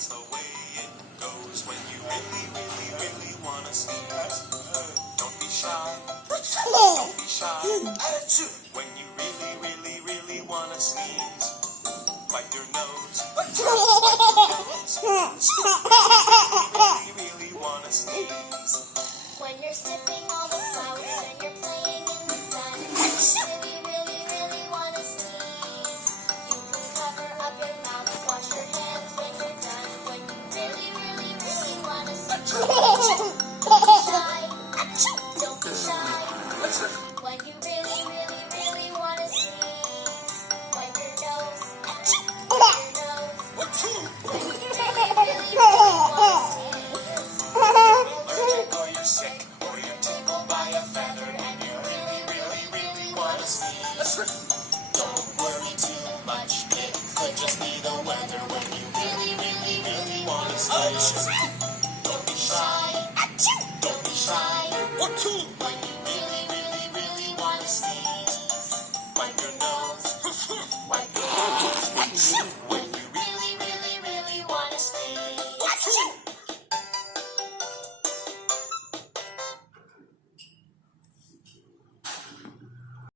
that's the way it goes when you really, really, really want to sneeze. Don't be shy. Don't be shy. When you really, really, really want to sneeze, wipe your nose. Wipe your nose. Really, really want to sneeze. When you're sniffing all the flowers and you're playing in the sun, really, really, really want to sneeze. You can cover up your mouth, wash your hands when you're done. When you really, really, really want to sneeze. Don't be shy. Don't be shy. When you really, really, really want to sneeze, wipe your nose. Wipe your nose. When you really, really, really want to sneeze. Allergic or you're sick or you're tickled by a feather and you really, really, really want to sneeze. Don't worry too much, it could just be the weather when you really, really, really want to sneeze. Don't be shy.